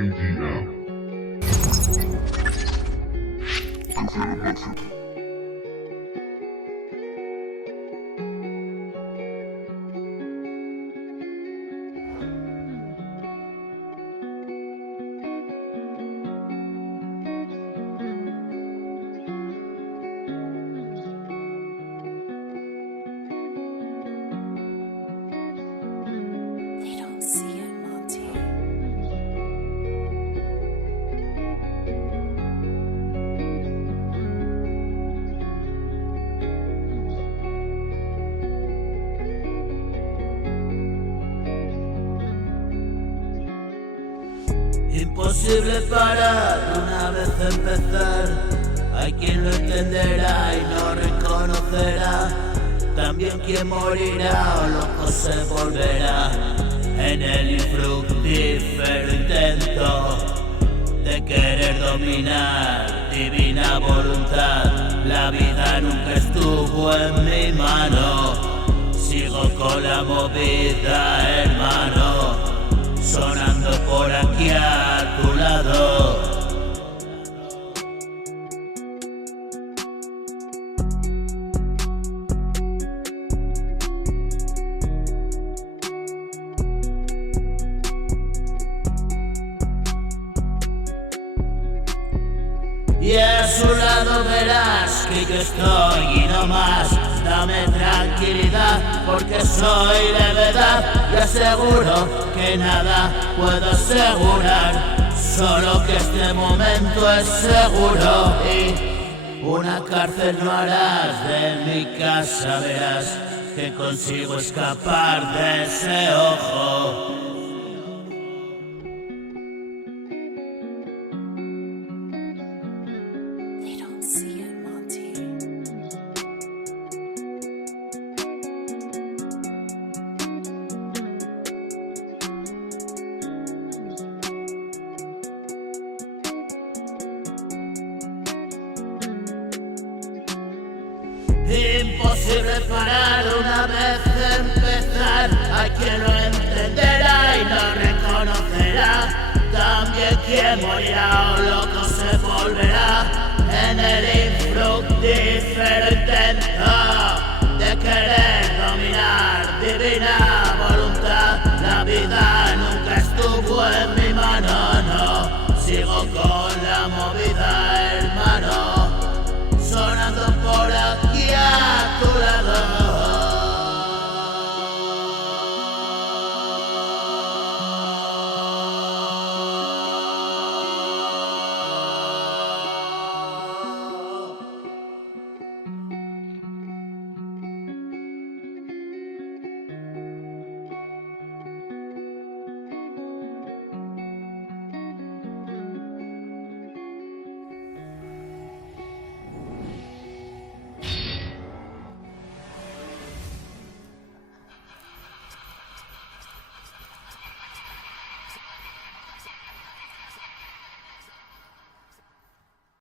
KDM. Tercera máxima. They don't see it, Monty. Imposible parar una vez empezar. Hay quien lo entenderá y no reconocerá. También quien morirá o loco se volverá en el infructífero intento de querer dominar divina voluntad. La vida nunca estuvo en mi mano. Sigo con la movida, hermano, sonando por aquí a tu lado. Y a su lado verás que yo estoy y no más. Dame tranquilidad porque soy de verdad. Y aseguro que nada puedo asegurar, solo que este momento es seguro. Y una cárcel no harás, de mi casa verás que consigo escapar de ese ojo. They don't see it, Monty. Imposible parar